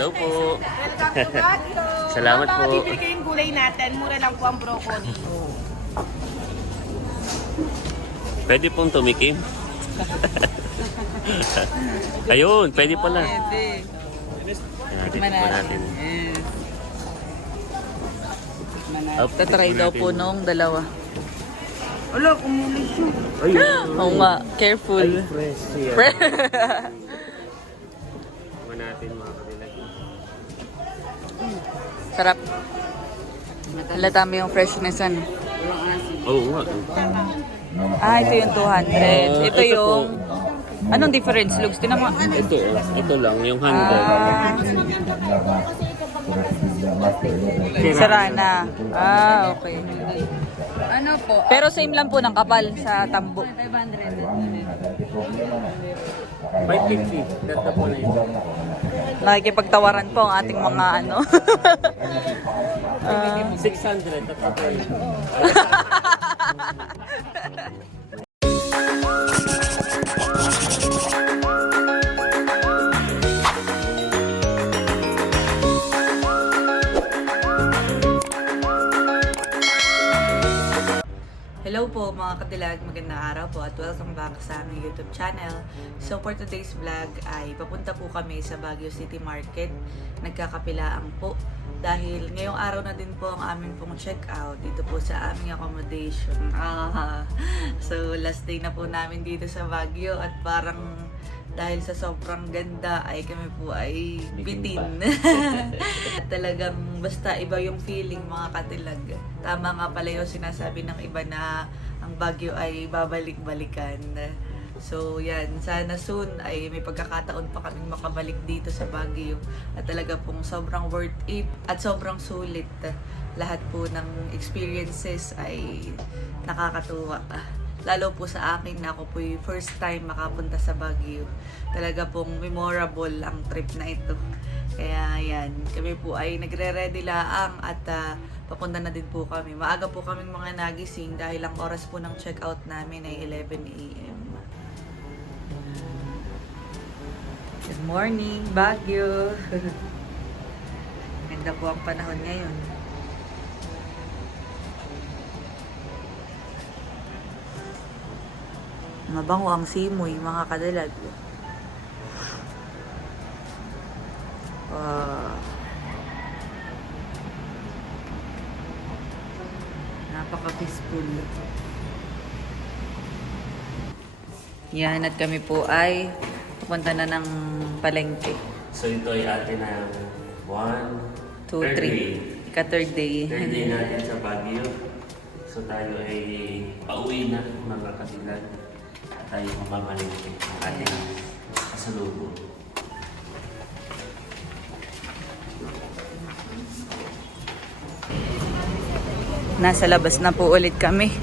Hello po. Welcome to Baguio. Salamat Mga po. bibili kayong gulay natin, mura lang po ang broccoli. Pwede pong tumikim. Ayun, pwede pala. Pwede. Ayan, Tikman natin. natin. Yes. Tikman natin. Up, Tatry daw po nung dalawa. Wala, kumulis yun. Ayun. Oo nga, careful. Ay, fresh. Pre- Tikman natin mga. Sarap. Halata mo yung freshness ano. Oo nga. Ah, ito yung 200. Ah, ito yung... Anong difference, Lugs? Tinan mo. Ito, ito lang, yung 100. Ah, sira na. Ah, okay. Ano po? Pero same lang po ng kapal sa tambo. 550. Ganda po na yun. Nakikipagtawaran po ang ating mga ano. Ah, 600. Tapos po yun. Hello po mga kadilag, magandang araw po at welcome back sa aming YouTube channel. So for today's vlog ay papunta po kami sa Baguio City Market. Nagkakapilaan po dahil ngayong araw na din po ang aming pong check out dito po sa aming accommodation. Ah, so last day na po namin dito sa Baguio at parang dahil sa sobrang ganda ay kami po ay bitin. Talagang basta iba yung feeling mga katilag. Tama nga pala yung sinasabi ng iba na ang Baguio ay babalik-balikan. So yan, sana soon ay may pagkakataon pa kaming makabalik dito sa Baguio. At talaga pong sobrang worth it at sobrang sulit. Lahat po ng experiences ay nakakatuwa. Lalo po sa akin na ako po yung first time makapunta sa Baguio. Talaga pong memorable ang trip na ito. Kaya yan, kami po ay nagre-ready laang at ah, papunta na din po kami. Maaga po kaming mga nagising dahil ang oras po ng check-out namin ay 11 a.m. Good morning, Baguio! Ganda po ang panahon ngayon. Mabango ang simoy, mga kadalag. Wow. Napaka-peaceful. Yan, at kami po ay pupunta na ng palengke. So ito ay atin ng 1, 2, 3. Ika-third day. Third day natin sa Baguio. So tayo ay pauwi na mga kasilag. Tayo mamamalingkit ang ating kasalubong. Nasa labas na po ulit kami.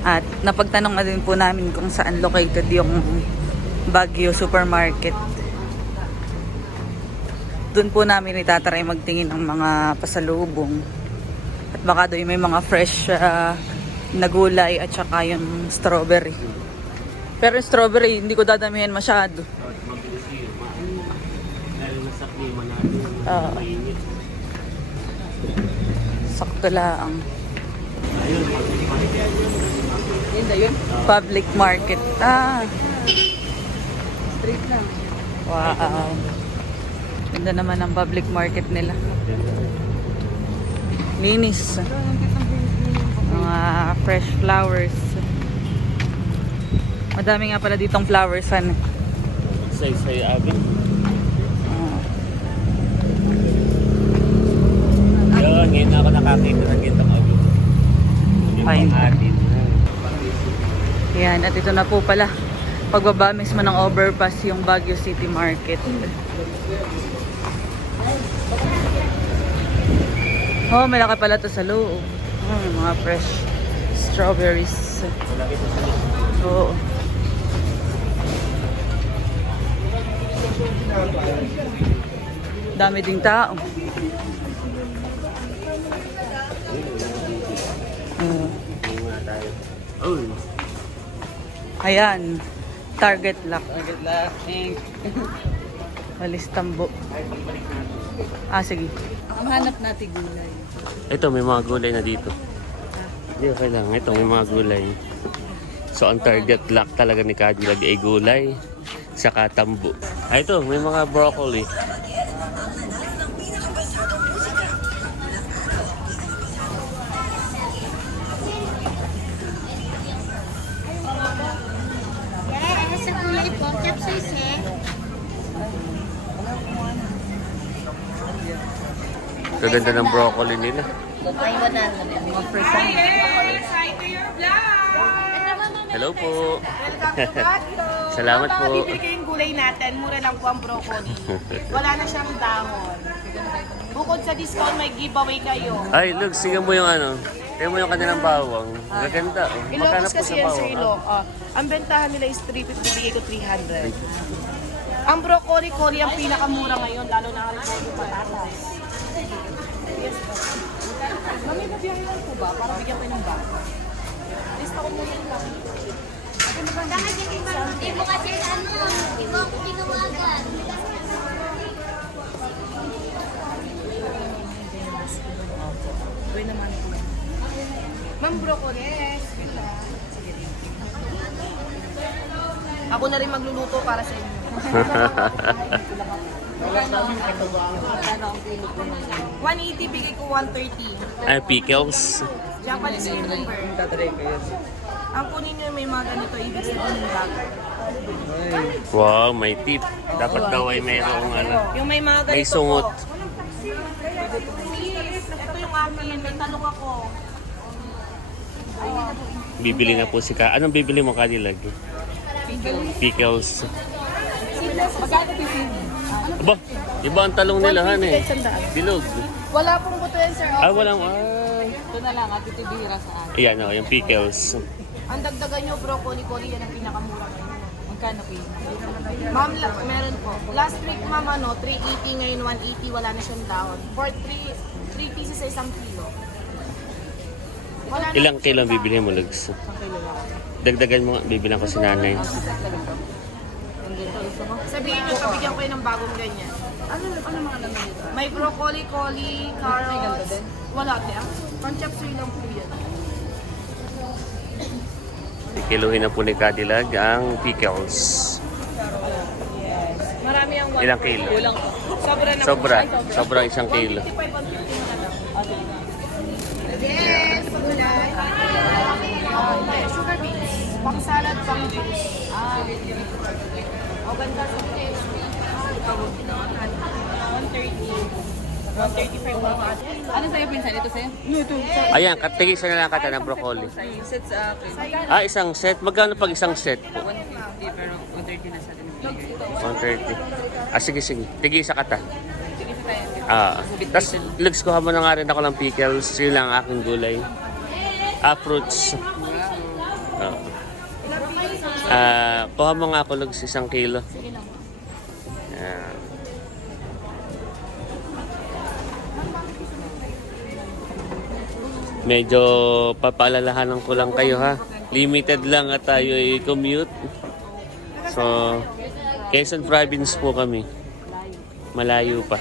At napagtanong na din po namin kung saan located yung Baguio Supermarket. Doon po namin itatry magtingin ng mga pasalubong. At baka doon may mga fresh ah, na gulay at saka yung strawberry. Pero yung strawberry, hindi ko dadamihan masyado. At mabilis yun. Dahil nasa klima natin. Oo. Mainit. Sakto lang. Ayun. Yun na yun. Public market. Ah, Straight lang. wow. Ganda naman ang public market nila. Linis. Mga fresh flowers. Madami nga pala ditong flowers. Ano? Say-say abin. Ah, Yun, ngayon ako nakakita ng gintong. Yung Fine. Yan, at ito na po pala. Pagbaba mismo ng overpass yung Baguio City Market. Oh, malaki pala to sa loob. Oh, mga fresh strawberries. Malaki sa Dami ding tao. Oh, Ayan. Target lock. Good luck. Thanks. Walis tambo. Ah, sige. Ang hanap natin gulay. Ito, may mga gulay na dito. Hindi, okay lang. Ito, may mga gulay. So, ang target lock talaga ni Cadillac ay gulay sa katambo. Ah, ito, may mga broccoli. Kaganda ng broccoli nila. Ay, 100. Mga percent. Hello po. Welcome to Salamat Ang po. bibili ko yung gulay natin, mura lang po ang broccoli. Wala na siyang dahon. Bukod sa discount, may giveaway kayo. Ay, look, sige mo yung ano. Tingnan mo yung kanilang bawang. Gaganda. Oh. Magkano Ilocos po kasi sa yan sa bawang? Ilo. Ah, ang bentahan nila is 350, bigay ko 300. Ang broccoli coli ang pinakamura ngayon, lalo na ang broccoli patatas. Yes po. Mami, babiyahin lang po ba? Para bigyan ko ng bag. Lista ko muna yung lang. Hindi mo kasi ano, hindi mo ako tinawagan. Uy naman po. Ma'am, broccoli. Yes. Ako na rin magluluto para sa inyo. 180 bigay ko 130. Ay, pickles. Japanese cucumber. Tatry ko yun. Ang kunin nyo may mga ganito, ibig sabihin ng bago. Wow, may tip. Dapat daw ay mayroong ano. Yung may mga ganito May sungot. po. Ito yung akin, may talong ako. Bibili na po si Ka. Anong bibili mo, Cadillac? Pickles. Magkano pisin? Aba, iba ang talong nila, han eh. Bilog. Wala pong buto yan, sir. Ah, walang, ah. Ito na lang, at itibihira sa akin. Ayan, oh, yung pickles. Ang dagdagan nyo, broccoli, coli, yan ang pinakamura ngayon. Magkano pisin? Ma'am, la- meron po. Last week, ma'am, ano, 380, ngayon 180, wala na siyang down. For 3, 3 pieces sa isang kilo. Wala na Ilang kilo ang bibili mo, Lugs? Dagdagan mo, nga, bibilang ko si nanay. Sabihin nyo, pabigyan ko kayo ng bagong ganyan. Ano, ano mga laman nito? May broccoli, coli, carrots. Wala, te. ah. Pancapsoy lang po yan. Kiluhin na po ni Cadillac ang pickles. Marami ang one. Ilang kilo? Kulang. Sobra na Sobra. po siya. Sobra isang kilo. 155, 150 na lang. Yes, gulay. Yeah, sugar beets. Pang salad, pang juice. Ah, o ganda sa taste. 130. 135 pa ka. Ano sa'yo, pinsan? Ito sa'yo? Ayan, katigisa na lang kata ng broccoli. Set sa akin. Ah, isang set. Magkano pag isang set po? 150 pero 130 na sa atin. ibigay. 130. Ah, sige, sige. Kata. Sige sa tayo. Ah, tapos Lugs, kuha mo na nga rin ako ng pickles. Yun lang ang aking gulay. Ah, fruits. Ah. Ah, kuha mo nga ako, Lugs, isang kilo. Ayan. Medyo papaalalahanan ko lang kayo ha. Limited lang at tayo ay commute. So, Quezon Province po kami. Malayo pa.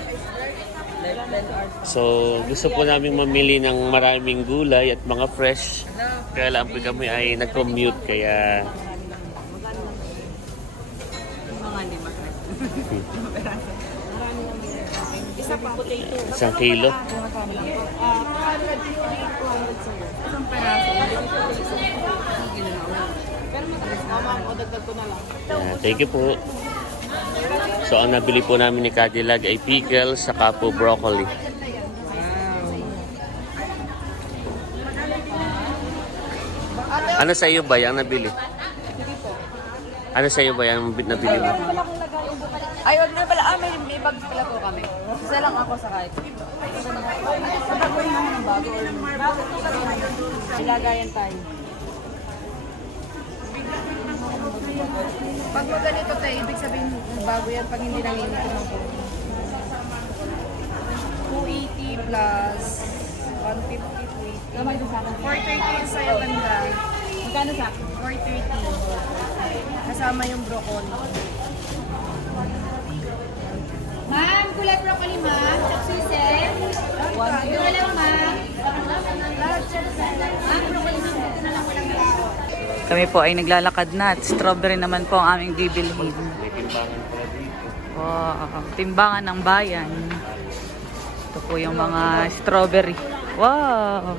So, gusto po namin mamili ng maraming gulay at mga fresh. Kaya lang po kami ay nag-commute kaya isang kilo. Ah, 200, 200 sir. Isang peraso. Pero mataas na, ma'am. O, dagdag ko na lang. Ayan, thank you po. So, ang nabili po namin ni Cadillac ay pickles saka po broccoli. Ano sa iyo ba yung nabili? Ano sa iyo ba yung nabili mo? Ay, wag na pala. Ah, may, may bag pala po kami. Isa lang ako sa kahit. Patagoyin naman ng bago. Ilagayan tayo. Pag mo ganito tayo, ibig sabihin bago yan pag hindi nanginito ng 280 plus 150, 280. Kamay doon sa akin. 430 yung sa'yo ganda. Magkano sa akin? 430. Kasama yung ma'am. Ma'am. Ma'am, broccoli, ma'am. Dito na lang tao. Kami po ay naglalakad na at strawberry naman po ang aming bibilhin. May timbangan dito. Wow, timbangan ng bayan. Ito po yung mga strawberry. Wow!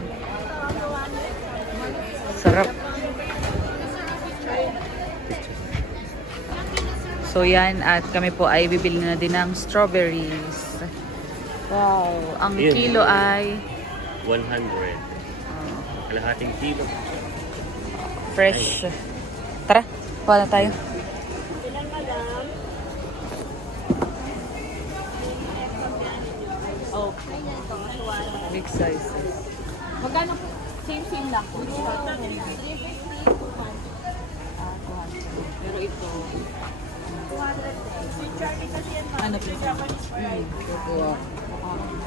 Sarap. So yan, at kami po ay bibili na din ng strawberries. Wow! Ang Yun. kilo ay 100. Kalahating kilo. fresh. Tara, na tayo. Big sizes. Magkano po? Same, same lang. Pero ito... Ano po? Hmm, kukuha.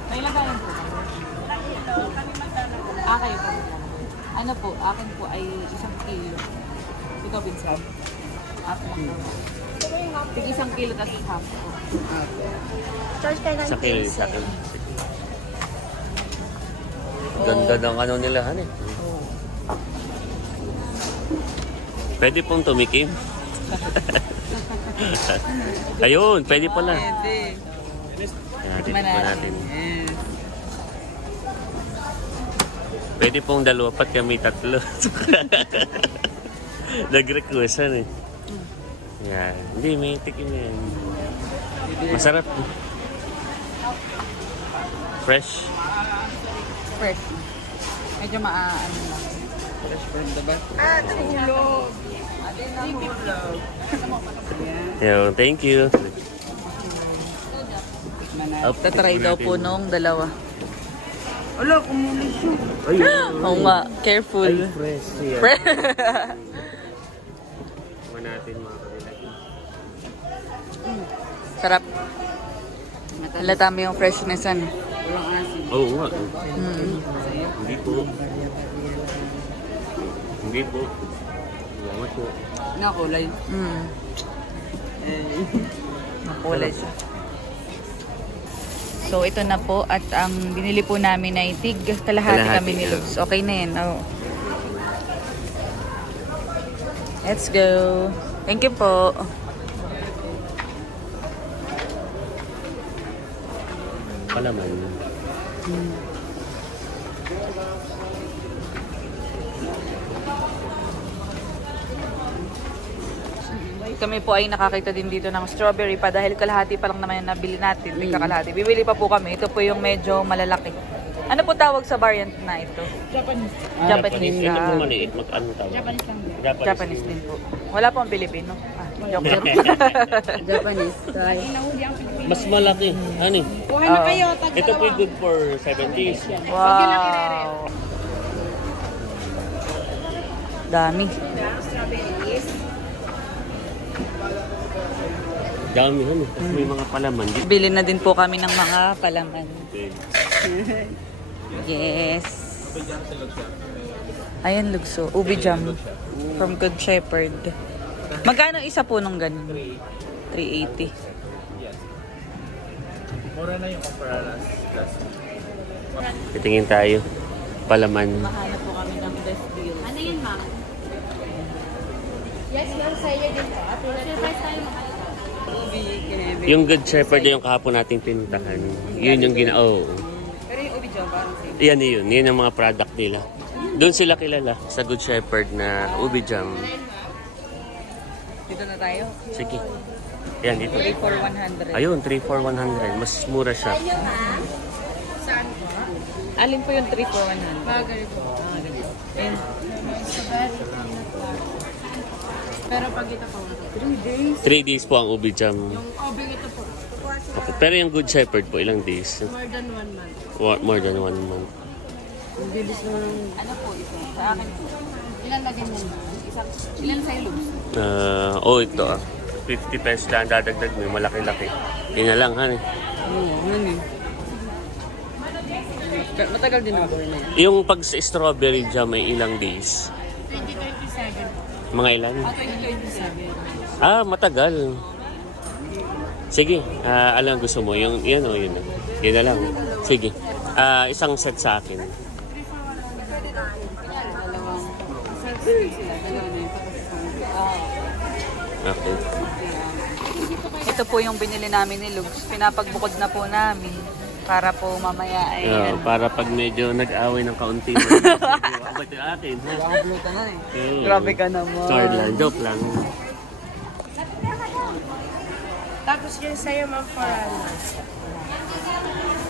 May lagayan po kayo. Ah, kayo po. Ano po, akin po ay isang kilo. Ikaw, Vincent. Half lang. Tig isang kilo, tapos half po. Sa kilo, sa kilo. Ganda ng ano nila, han eh. Pwede pong tumikim. Ayun, pwede pala. Pwede. Yan, Tikman titikman natin. Yes. Pwede pong dalawa pat kami tatlo. Nag-request yan eh. Yan. Hindi, may tikim yan. Masarap. Fresh. Fresh. Medyo maaano lang. Fresh from the bat. Ah, nahulog. Yo, thank you. Up. Tatry daw po nung dalawa. Ayun. Oo nga, careful. Ay, fresh. Fresh. Tikman natin mga kabilag. Sarap. Halata mo yung freshness ano. Oo nga. Mm. Hindi po. Hindi po. Nakulay. Mm. Nakulay siya. So ito na po at ang binili po namin ay tig kalahati, Kalahati, kami ni. Luz. Okay na yan. Oh. Let's go. Thank you po. Palaman. Kami po ay nakakita din dito ng strawberry pa dahil kalahati pa lang naman yung nabili natin. Tigka kalahati. Bibili pa po kami. Ito po yung medyo malalaki. Ano po tawag sa variant na ito? Japanese. Japanese. Ito po ah, maliit. Mag ano tawag? Japanese lang. Japanese. Japanese din po. Wala po ang Pilipino. Ah, joke lang. Japanese. Try. Mas malaki. Ano? Kuha na kayo. Ito po yung good for 70s. Wow. Dami. Dami ano. Tapos may mga palaman. Di- Bili na din po kami ng mga palaman. Yes. Ayan, lugso. Ubi jam. From Good Shepherd. Magkano isa po nung ganun? 380. Titingin tayo. Palaman. Mahanap po kami ng best deal. Ano yun, ma'am? Yes, ma'am. Sa'yo din po. Surprise tayo mga Yung good shepherd yung kahapon nating pinuntahan. Yun yung gina... Oh. Pero yung ubi jam, parang same. Yan yun. Yan ang mga product nila. Doon sila kilala sa good shepherd na ubi jam. Dito na tayo. Sige. Yan, dito. 3 for 100. Ayun, 3 for 100. Mas mura siya. Alin po yung 3 for 100? Bagay po. Ah, ganito. And, Pero pag ito po, 3 days po ang ubi jam. obing ito po, Okay. Pero yung good shepherd po, ilang days? more than one month. Wa- More than one month. Ang bilis naman. ano po ito? Sa akin po. Ilan na ganyan? Isang, ilan sa ilo? Ah, oh, ito ah. 50 pesos lang dadagdag mo. Malaki-laki. Yun na lang, han. Oo, ano eh. Matagal din ako. Yung pag sa strawberry jam ay ilang days? 2027. Mga ilan? Ah, 2027. Matagal. Sige, ah, alam gusto mo. Yung, yan o, yun. Yun na lang. Sige. Ah, isang set sa akin. Okay. Ito po yung binili namin ni Lugs. Pinapagbukod na po namin para po mamaya ay... Yeah, para pag medyo nag-away ng kaunti mo. Ba't yung akin? ha? Oo. Grabe ka naman. Sorry lang, joke lang. Tapos yun sa'yo, ma'am, for ano?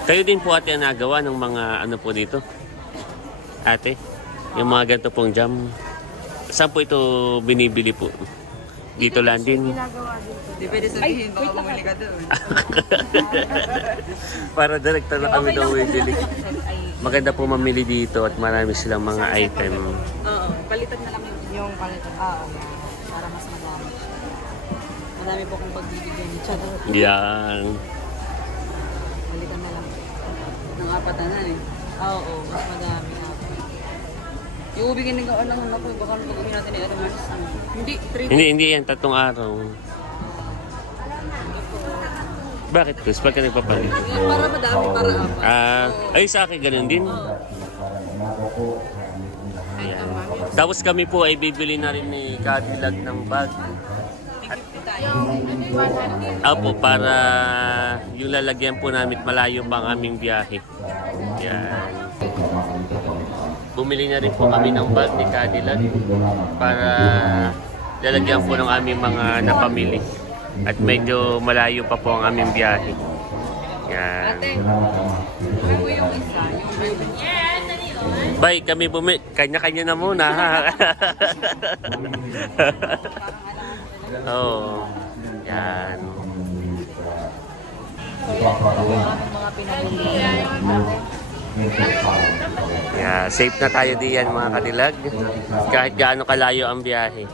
Kayo din po ate ang nagawa ng mga ano po dito? Ate? Yung mga ganito pong jam. Saan po ito binibili po? Dito lang din. Hindi pwede sabihin, baka bumili ka doon. Para direkta na kami daw bibili. Ay, Maganda po mamili dito at marami silang mga item. oo. Palitan na lang yung... yung palit. Ah, okay. Para mas madami. Madami po kong pagbibigyan ni Charot. Yan. Balikan na lang. Ng apat na na eh. Ah, Oo, mas madami. Yung ubigin ng gaan lang ako, baka nung pag-uwi natin ni Ate Mars. Hindi, 3 Hindi, hindi yan. Tatlong araw. Bakit, Chris? Ba't ka nagpapalit? Para madami, para apat. Ah, ay sa akin ganun din. Ayan. Tapos kami po ay bibili na rin ni Cadillac ng bag. Apo, para yung lalagyan po namin malayo pa ang aming biyahe. Yan. Bumili na rin po kami ng bag ni Cadillac para lalagyan po ng aming mga napamili. At medyo malayo pa po ang aming biyahe. Yan. Ano mo yung isa? Yung baby. Bay, kami bumi... Kanya-kanya na muna, ha? Oo. Yan. mga pinabili. Yeah, safe na tayo diyan mga kadilag. Kahit gaano kalayo ang biyahe.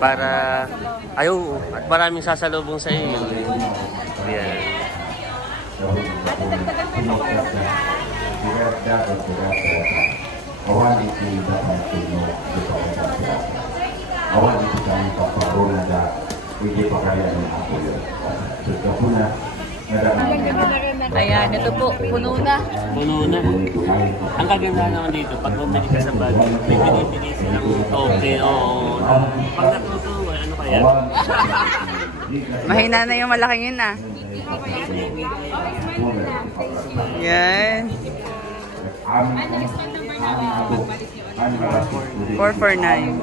Para... Ayaw, at maraming sasalubong sa iyo. Yan. Awali ko dapat tuno di pagkakasya. Awali ko kami paparola na hindi pa kaya ng ako yun. Suka po na, nadama Ayan, ito po, puno na. Puno na. Ang kagandahan naman dito, pag bumili ka sa bag, may binibigay silang okay, oo. Pag natutuwa, ano kaya? Mahina na yung malaking yun ah. Yan. Amin 449.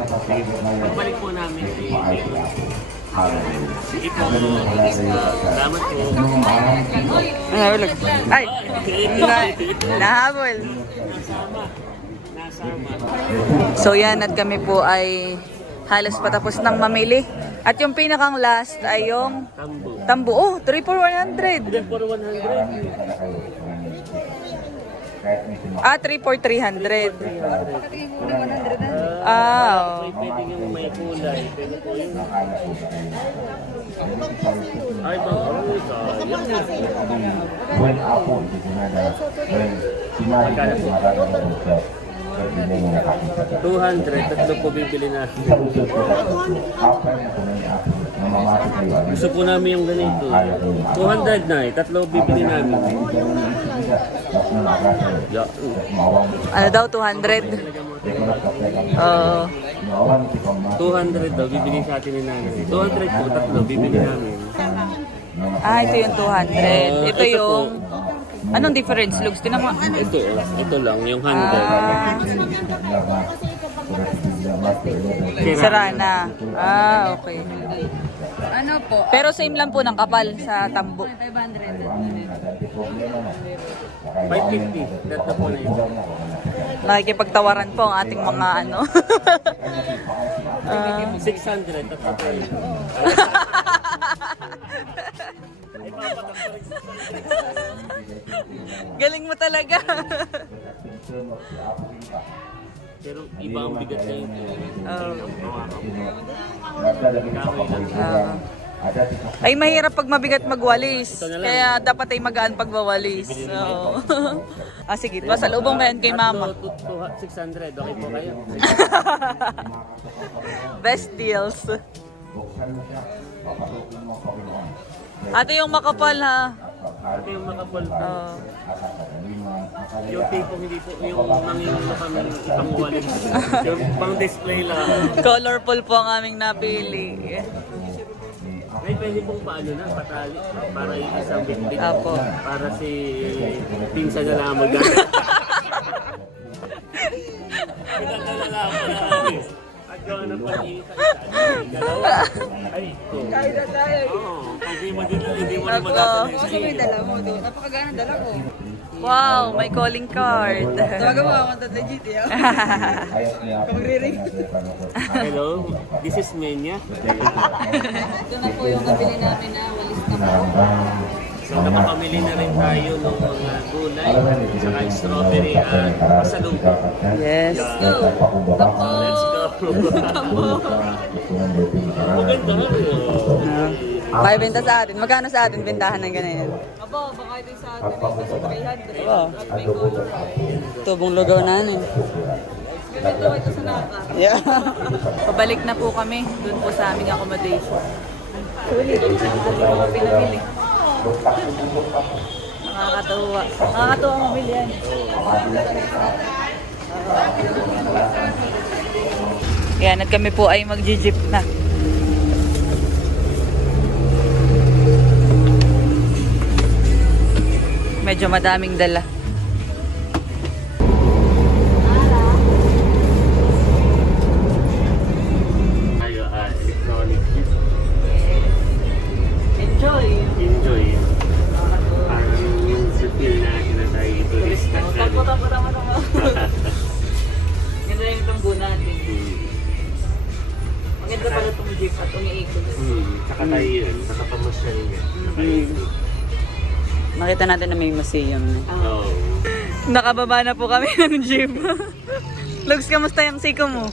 Pagbalik po namin, po. Nahulog. Ay! Na, nahabol. So yan, at kami po ay halos patapos ng mamili. At yung pinakang last ay yung Tambo. tambo. Oh, 3 for 100. Then for 100. Ah, 3 for 300. Ah, May pwede yung may kulay. Pwede po yun. Ay, ba? Sayang. When ako hindi ko na when simari ko marami na sa hindi mo nakakita. 200, tatlo po bibili na. Sa usap ko, after na ko na yung ako, namamati kayo agad. Gusto po namin yung ganito. 200 na eh, tatlo bibili namin. Ano daw, 200? Oo. Pamma. 200 daw, bibili sa atin ni nanay. 200 po, tatlo, bibili namin. Ah, ito yung 200. Ito yung... Anong difference, Lugs? Tinan mo. Ito, ito lang, yung 100. Ah, sira na. Ah, okay. Ano po? Pero same lang po ng kapal sa tambo. 550, tatlo po na yun. Nakikipagtawaran po ang ating mga ano. Ah. 600, tatlo po yun. Galing mo talaga. Pero iba ang bigat na yun. Ah. Ay, mahirap pag mabigat magwalis. Kaya dapat ay magaan pagwawalis. So. ah, sige. Pasalubong kayo kay mama. 600, okay po kayo? Best deals. Ate yung makapal ha. Ito yung makapal. Oo. Yung tipong hindi po, yung nanginginom kami ipanguwalit. yung pang display lang. Colorful po ang aming napili. May pwede pong paano na, patali. Para yung isang bitbit. Apo. Para si pinsan na lang mag-gamit. Pinsan na lang mag-gamit. At gawin na pag-iisa. Ay, ito. Kaya na tayo. Oo. Hindi mo din, hindi mo din Ako. madadala. Kasi may dala mo doon. Napakagana dala ko. Wow, may calling card. Tawagan mo ako ng legit eh. Hello, this is Menya. Ito na po yung nabili namin na walis na po. So nakapamili na rin tayo ng mga gulay, saka yung strawberry at pasalubong. Yes. Let's go! Maganda nga Ah. Kaya benta sa atin. Magkano sa atin bentahan ng ganyan? Aba, baka ito sa atin ito sa 300. Oo. May. Tubong lugaw na ano. Ganito ito sa naka. Yeah. Pabalik na po kami doon po sa aming accommodation. Sulit. Hindi ko pa pinamili. Nakakatuwa. Nakakatuwa mamili yan. Yan, at kami po ay mag-jeep na. Medyo madaming dala. Electronic. Enjoy! Enjoy. Parang yung sa feel natin na tayo turista. Tapo, tapo, tapo, tapo. Ganda yung tunggo natin. Maganda pala itong jeep at umiikot. Hmm, tsaka tayo yun, nakapamasyal niya. Nakita natin na may museum na. Oo. Nakababa na po kami ng jeep. Lugs, kamusta yung siko mo?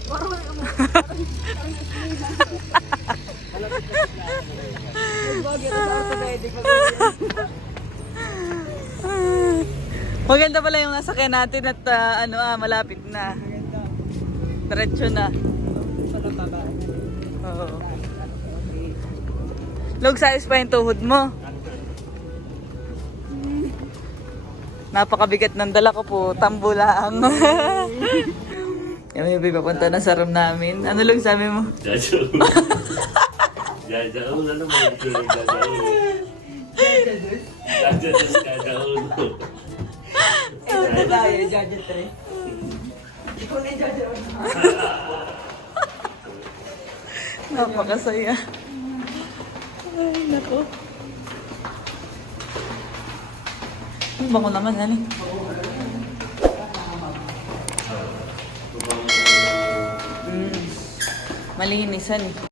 Maganda pala yung nasakyan natin at ah, ano ah, malapit na. Diretso na. Oo. Size pa yung tuhod mo. Napakabigat ng dala ko po. Tambo lang. Yan may papunta na sa room namin. Ano lang sabi mo? Jajaw. Jajaw na naman. Jajaw. Jajaw. Jajaw. Ano tayo, gadget 3? Napakasaya. Ay, nako. Ang bango naman, ano? Mm. Malinis, ano?